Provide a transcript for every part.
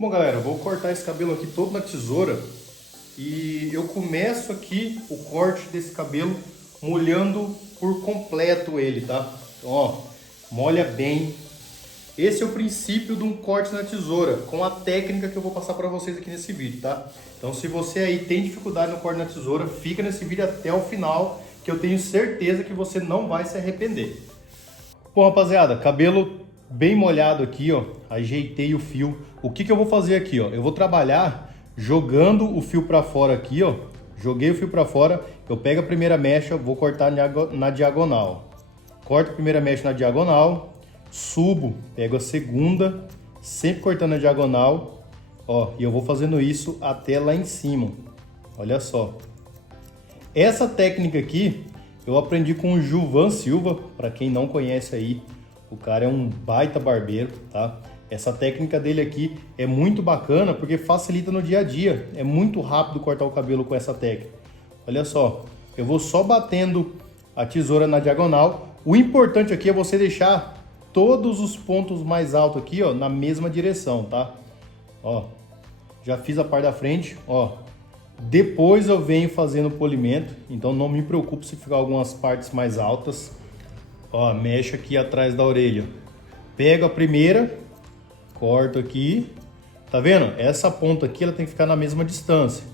Bom, galera, eu vou cortar esse cabelo aqui todo na tesoura e eu começo aqui o corte desse cabelo molhando por completo ele, tá? Então, ó, molha bem. Esse é o princípio de um corte na tesoura, com a técnica que eu vou passar para vocês aqui nesse vídeo, tá? Então, se você aí tem dificuldade no corte na tesoura, fica nesse vídeo até o final, que eu tenho certeza que você não vai se arrepender. Bom, rapaziada, cabelo bem molhado aqui, ó, ajeitei o fio. O que eu vou fazer aqui, ó? Eu vou trabalhar jogando o fio para fora aqui, ó. Joguei o fio para fora, eu pego a primeira mecha, vou cortar na diagonal. Corto a primeira mecha na diagonal, subo, pego a segunda, sempre cortando na diagonal, ó, e eu vou fazendo isso até lá em cima. Olha só. Essa técnica aqui eu aprendi com o Gilvan Silva, para quem não conhece aí, o cara é um baita barbeiro, tá? Essa técnica dele aqui é muito bacana porque facilita no dia a dia. É muito rápido cortar o cabelo com essa técnica. Olha só, eu vou só batendo a tesoura na diagonal. O importante aqui é você deixar todos os pontos mais altos aqui, ó, na mesma direção, tá? Ó, já fiz a parte da frente, ó. Depois eu venho fazendo o polimento, então não me preocupe se ficar algumas partes mais altas. Ó, mexe aqui atrás da orelha. Pego a primeira, corto aqui. Tá vendo? Essa ponta aqui ela tem que ficar na mesma distância.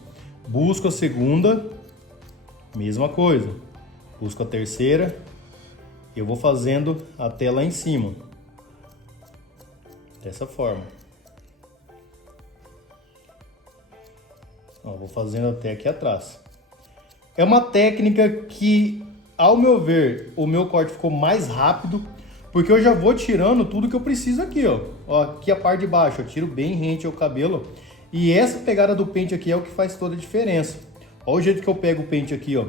Busco a segunda, mesma coisa. Busco a terceira. Eu vou fazendo até lá em cima. Dessa forma. Ó, vou fazendo até aqui atrás. É uma técnica que, ao meu ver, o meu corte ficou mais rápido, porque eu já vou tirando tudo que eu preciso aqui, ó. Ó, aqui a parte de baixo, eu tiro bem rente o cabelo. E essa pegada do pente aqui é o que faz toda a diferença. Ó o jeito que eu pego o pente aqui, ó.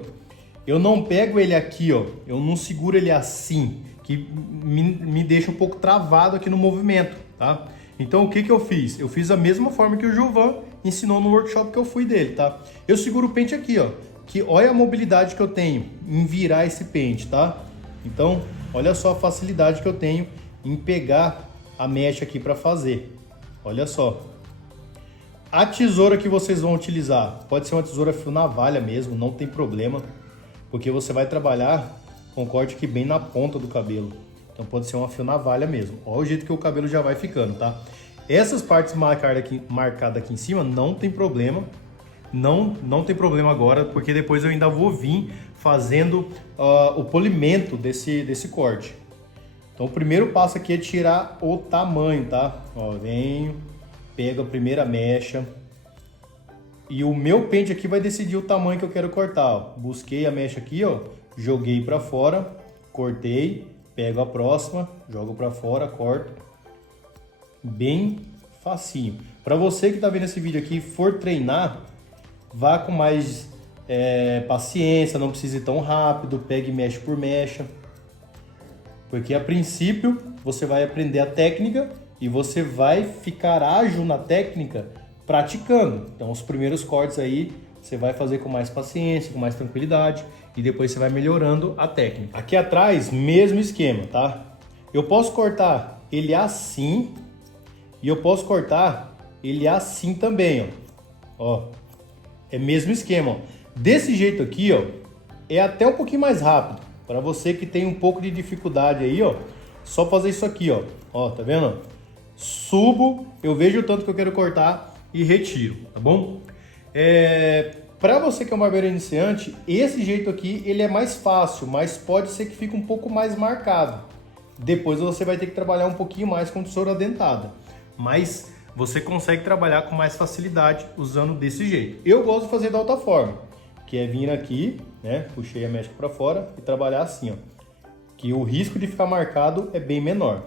Eu não pego ele aqui, ó. Eu não seguro ele assim, que me deixa um pouco travado aqui no movimento, tá? Então o que eu fiz? Eu fiz a mesma forma que o Gilvan ensinou no workshop que eu fui dele, tá? Eu seguro o pente aqui, ó. Que olha a mobilidade que eu tenho em virar esse pente, tá? Então, olha só a facilidade que eu tenho em pegar a mecha aqui para fazer. Olha só. A tesoura que vocês vão utilizar pode ser uma tesoura fio navalha mesmo, não tem problema, porque você vai trabalhar com corte aqui bem na ponta do cabelo. Então pode ser uma fio navalha mesmo. Olha o jeito que o cabelo já vai ficando, tá? Essas partes marcadas aqui em cima não tem problema. Não tem problema agora, porque depois eu ainda vou vir fazendo o polimento desse corte. Então o primeiro passo aqui é tirar o tamanho, tá? Ó, venho, pego a primeira mecha e o meu pente aqui vai decidir o tamanho que eu quero cortar. Ó. Busquei a mecha aqui, ó, joguei para fora, cortei, pego a próxima, jogo para fora, corto. Bem facinho. Para você que tá vendo esse vídeo aqui e for treinar, vá com mais paciência, não precise ir tão rápido, pegue mecha por mecha. Porque a princípio você vai aprender a técnica e você vai ficar ágil na técnica praticando. Então os primeiros cortes aí você vai fazer com mais paciência, com mais tranquilidade e depois você vai melhorando a técnica. Aqui atrás, mesmo esquema, tá? Eu posso cortar ele assim e eu posso cortar ele assim também, ó. É mesmo esquema, ó. Desse jeito aqui, ó, é até um pouquinho mais rápido. Para você que tem um pouco de dificuldade aí, ó, só fazer isso aqui, ó. Ó, tá vendo? Subo, eu vejo o tanto que eu quero cortar e retiro, tá bom? Para você que é um barbeiro iniciante, esse jeito aqui, ele é mais fácil, mas pode ser que fique um pouco mais marcado. Depois você vai ter que trabalhar um pouquinho mais com tesoura dentada. Mas você consegue trabalhar com mais facilidade usando desse jeito. Eu gosto de fazer da outra forma, que é vir aqui, né, puxei a mecha para fora e trabalhar assim, ó, que o risco de ficar marcado é bem menor.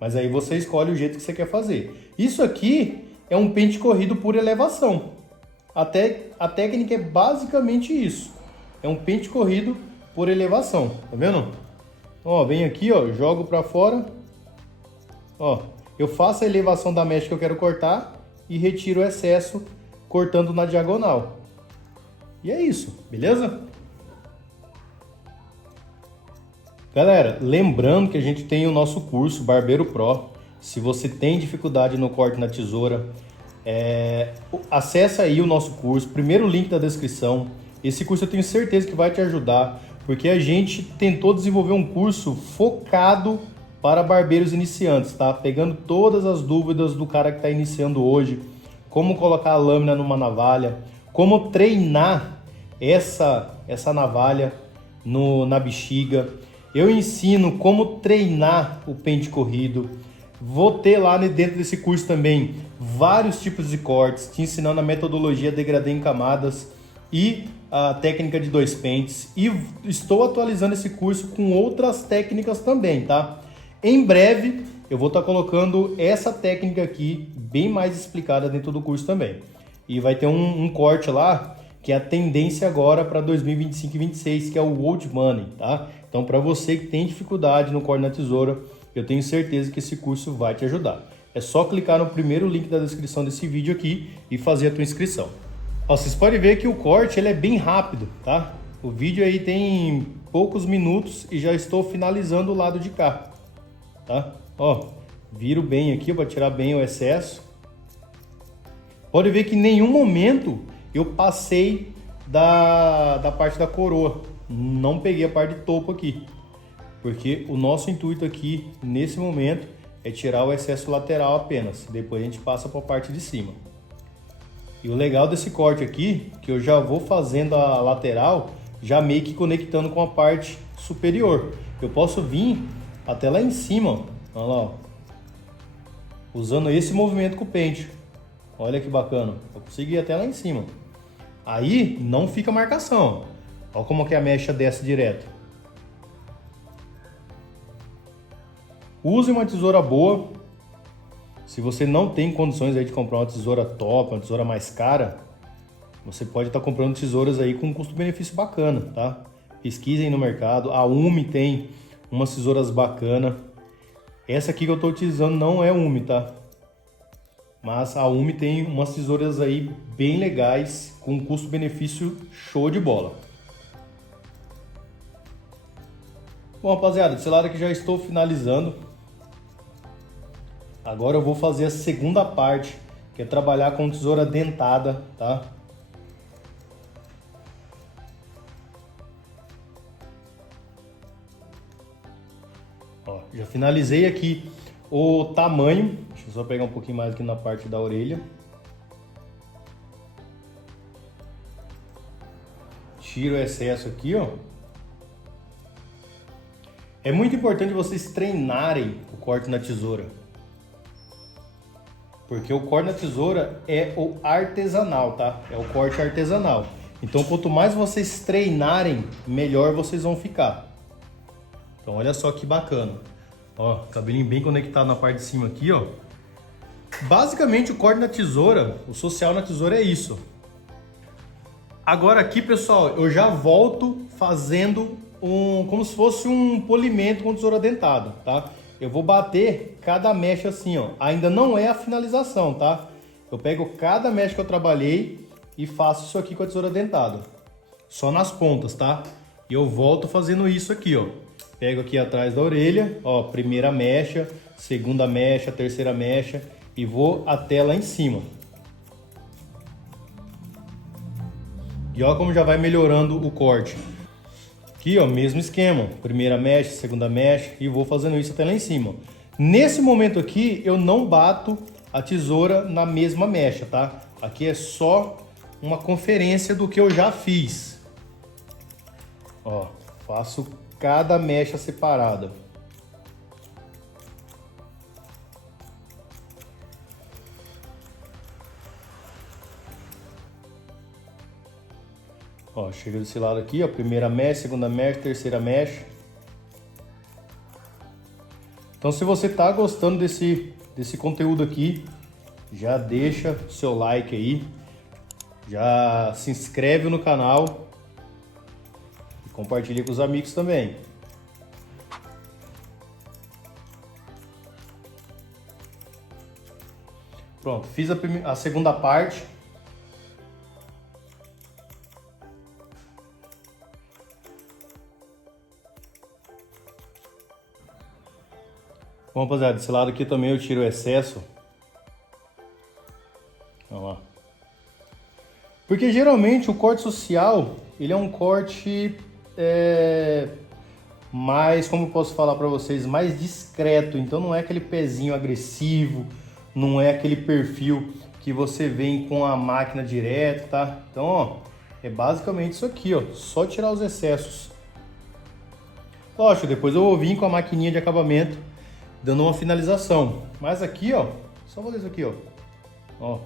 Mas aí você escolhe o jeito que você quer fazer. Isso aqui é um pente corrido por elevação. Até a técnica é basicamente isso. É um pente corrido por elevação, tá vendo? Ó, vem aqui, ó, jogo para fora, ó. Eu faço a elevação da mecha que eu quero cortar e retiro o excesso cortando na diagonal. E é isso, beleza? Galera, lembrando que a gente tem o nosso curso Barbeiro Pro. Se você tem dificuldade no corte na tesoura, Acesse aí o nosso curso, primeiro link da descrição. Esse curso eu tenho certeza que vai te ajudar, porque a gente tentou desenvolver um curso focado para barbeiros iniciantes, tá? Pegando todas as dúvidas do cara que está iniciando hoje, como colocar a lâmina numa navalha, como treinar essa navalha na bexiga. Eu ensino como treinar o pente corrido. Vou ter lá dentro desse curso também vários tipos de cortes, te ensinando a metodologia degradê em camadas e a técnica de 2 pentes. E estou atualizando esse curso com outras técnicas também, tá? Em breve eu vou estar colocando essa técnica aqui bem mais explicada dentro do curso também. E vai ter um corte lá que é a tendência agora para 2025 e 2026, que é o Old Money, tá? Então, para você que tem dificuldade no corte na tesoura, eu tenho certeza que esse curso vai te ajudar. É só clicar no primeiro link da descrição desse vídeo aqui e fazer a tua inscrição. Ó, vocês podem ver que o corte ele é bem rápido, tá? O vídeo aí tem poucos minutos e já estou finalizando o lado de cá, tá? Ó, viro bem aqui para tirar bem o excesso. Pode ver que em nenhum momento eu passei da parte da coroa. Não peguei a parte de topo aqui. Porque o nosso intuito aqui, nesse momento, é tirar o excesso lateral apenas. Depois a gente passa para a parte de cima. E o legal desse corte aqui, que eu já vou fazendo a lateral, já meio que conectando com a parte superior. Eu posso vir até lá em cima, olha lá, ó, usando esse movimento com o pente. Olha que bacana, eu consegui ir até lá em cima. Aí não fica marcação. Olha como que a mecha desce direto. Use uma tesoura boa. Se você não tem condições aí de comprar uma tesoura top, uma tesoura mais cara, você pode estar comprando tesouras aí com um custo-benefício bacana, tá? Pesquisem no mercado. A Umi tem umas tesouras bacanas. Essa aqui que eu estou utilizando não é Umi, tá? Mas a Umi tem umas tesouras aí bem legais, com um custo-benefício show de bola. Bom, rapaziada, desse lado aqui já estou finalizando. Agora eu vou fazer a segunda parte, que é trabalhar com tesoura dentada, tá? Ó, já finalizei aqui o tamanho. Deixa eu só pegar um pouquinho mais aqui na parte da orelha. Tiro o excesso aqui, ó. É muito importante vocês treinarem o corte na tesoura. Porque o corte na tesoura é o artesanal, tá? É o corte artesanal. Então, quanto mais vocês treinarem, melhor vocês vão ficar. Então, olha só que bacana. Ó, cabelinho bem conectado na parte de cima aqui, ó. Basicamente, o corte na tesoura, o social na tesoura é isso. Agora aqui, pessoal, eu já volto fazendo como se fosse um polimento com tesoura dentada, tá? Eu vou bater cada mecha assim, ó. Ainda não é a finalização, tá? Eu pego cada mecha que eu trabalhei e faço isso aqui com a tesoura dentada. Só nas pontas, tá? E eu volto fazendo isso aqui, ó. Pego aqui atrás da orelha, ó, primeira mecha, segunda mecha, terceira mecha e vou até lá em cima. E ó como já vai melhorando o corte. Aqui, ó, mesmo esquema. Primeira mecha, segunda mecha e vou fazendo isso até lá em cima. Nesse momento aqui, eu não bato a tesoura na mesma mecha, tá? Aqui é só uma conferência do que eu já fiz. Ó, faço cada mecha separada. Ó, chega desse lado aqui, ó, primeira mecha, segunda mecha, terceira mecha. Então, se você tá gostando desse conteúdo aqui, já deixa o seu like aí, já se inscreve no canal e compartilha com os amigos também. Pronto, fiz a segunda parte. Bom, rapaziada, desse lado aqui também eu tiro o excesso. Olha lá. Porque geralmente o corte social, ele é um corte mais, como eu posso falar para vocês, mais discreto. Então não é aquele pezinho agressivo, não é aquele perfil que você vem com a máquina direto, tá? Então, ó, é basicamente isso aqui, ó, só tirar os excessos. Lógico, depois eu vou vir com a maquininha de acabamento dando uma finalização. Mas aqui, ó, só vou fazer isso aqui, ó. Ó.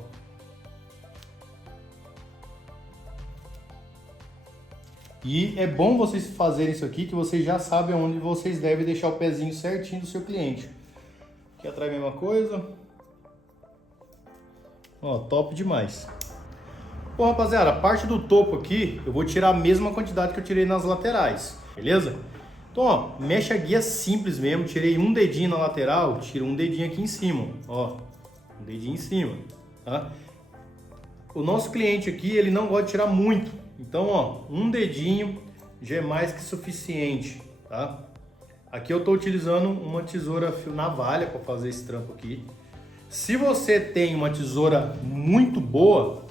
E é bom vocês fazerem isso aqui, que vocês já sabem onde vocês devem deixar o pezinho certinho do seu cliente. Aqui atrás a mesma coisa. Ó, top demais. Bom, rapaziada, a parte do topo aqui, eu vou tirar a mesma quantidade que eu tirei nas laterais, beleza? Então, ó, mecha guia simples mesmo, tirei um dedinho na lateral, tiro um dedinho aqui em cima, ó, um dedinho em cima, tá? O nosso cliente aqui, ele não gosta de tirar muito, então, ó, um dedinho já é mais que suficiente, tá? Aqui eu tô utilizando uma tesoura fio navalha para fazer esse trampo aqui. Se você tem uma tesoura muito boa,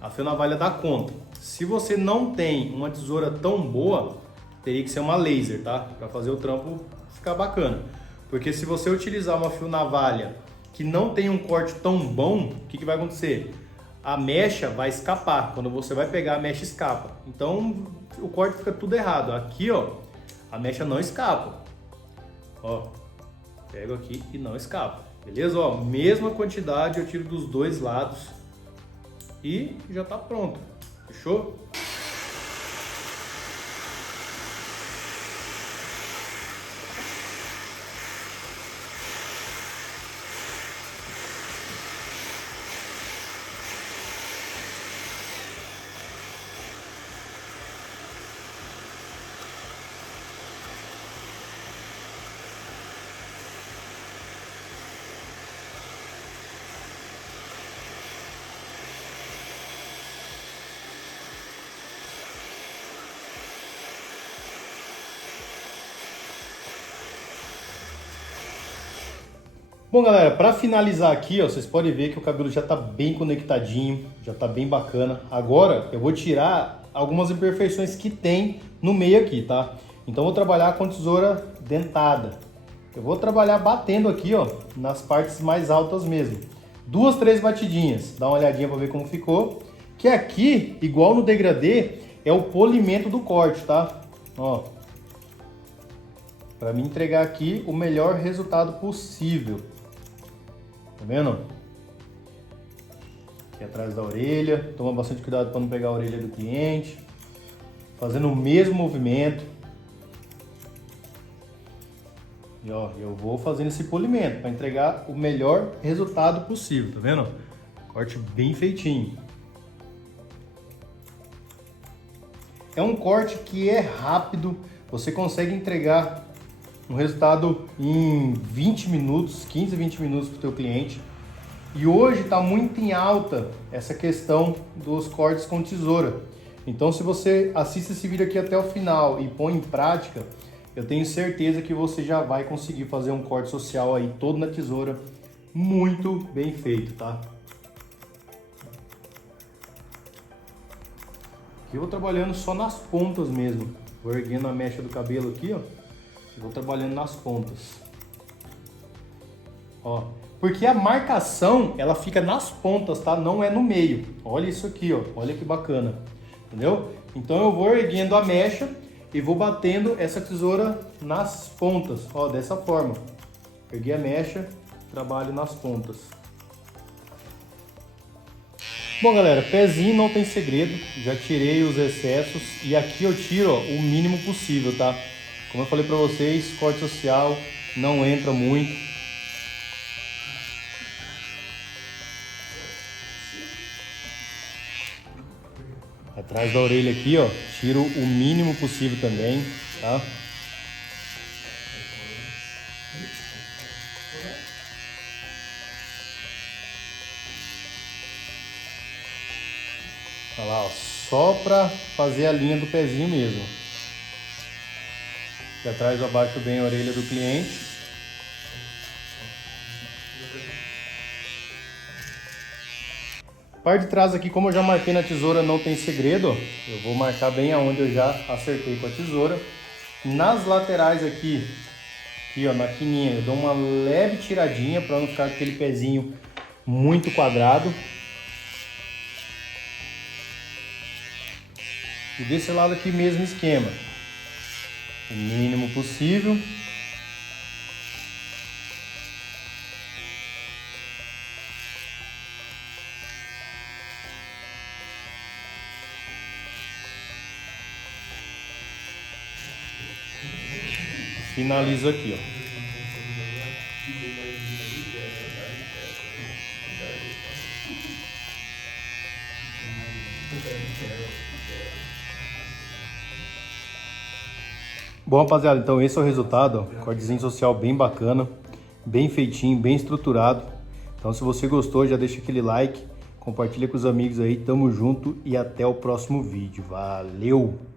a fio navalha dá conta. Se você não tem uma tesoura tão boa, teria que ser uma laser, tá? Para fazer o trampo ficar bacana. Porque se você utilizar uma fio navalha que não tem um corte tão bom, o que vai acontecer? A mecha vai escapar. Quando você vai pegar, a mecha escapa. Então o corte fica tudo errado. Aqui, ó, a mecha não escapa. Ó, pego aqui e não escapa. Beleza? Ó, mesma quantidade eu tiro dos dois lados e já tá pronto. Fechou? Bom, galera, para finalizar aqui, ó, vocês podem ver que o cabelo já está bem conectadinho, já está bem bacana. Agora eu vou tirar algumas imperfeições que tem no meio aqui, tá? Então eu vou trabalhar com tesoura dentada. Eu vou trabalhar batendo aqui, ó, nas partes mais altas mesmo. 2, 3 batidinhas, dá uma olhadinha para ver como ficou. Que aqui, igual no degradê, é o polimento do corte, tá? Ó, para me entregar aqui o melhor resultado possível. Tá vendo? Aqui atrás da orelha. Toma bastante cuidado para não pegar a orelha do cliente. Fazendo o mesmo movimento. E ó, eu vou fazendo esse polimento para entregar o melhor resultado possível, tá vendo? Corte bem feitinho. É um corte que é rápido, você consegue entregar um resultado em 20 minutos, 15, 20 minutos para o teu cliente. E hoje está muito em alta essa questão dos cortes com tesoura. Então, se você assiste esse vídeo aqui até o final e põe em prática, eu tenho certeza que você já vai conseguir fazer um corte social aí todo na tesoura, muito bem feito, tá? Aqui eu vou trabalhando só nas pontas mesmo. Vou erguendo a mecha do cabelo aqui, ó. Vou trabalhando nas pontas. Ó, porque a marcação, ela fica nas pontas, tá? Não é no meio. Olha isso aqui, ó. Olha que bacana. Entendeu? Então eu vou erguendo a mecha e vou batendo essa tesoura nas pontas, ó, dessa forma. Ergui a mecha, trabalho nas pontas. Bom, galera, pezinho não tem segredo. Já tirei os excessos e aqui eu tiro, ó, o mínimo possível, tá? Como eu falei pra vocês, corte social não entra muito. Atrás da orelha aqui, ó, tiro o mínimo possível também, tá? Olha lá, ó, só pra fazer a linha do pezinho mesmo. Aqui atrás eu abaixo bem a orelha do cliente. Parte de trás aqui, como eu já marquei na tesoura, não tem segredo, ó. Eu vou marcar bem aonde eu já acertei com a tesoura. Nas laterais aqui, ó, na quininha, eu dou uma leve tiradinha para não ficar aquele pezinho muito quadrado. E desse lado aqui mesmo esquema, o mínimo possível. Finalizo aqui, ó. Bom, rapaziada, então esse é o resultado, ó. Cortezinho social bem bacana, bem feitinho, bem estruturado. Então se você gostou, já deixa aquele like, compartilha com os amigos aí, tamo junto e até o próximo vídeo. Valeu!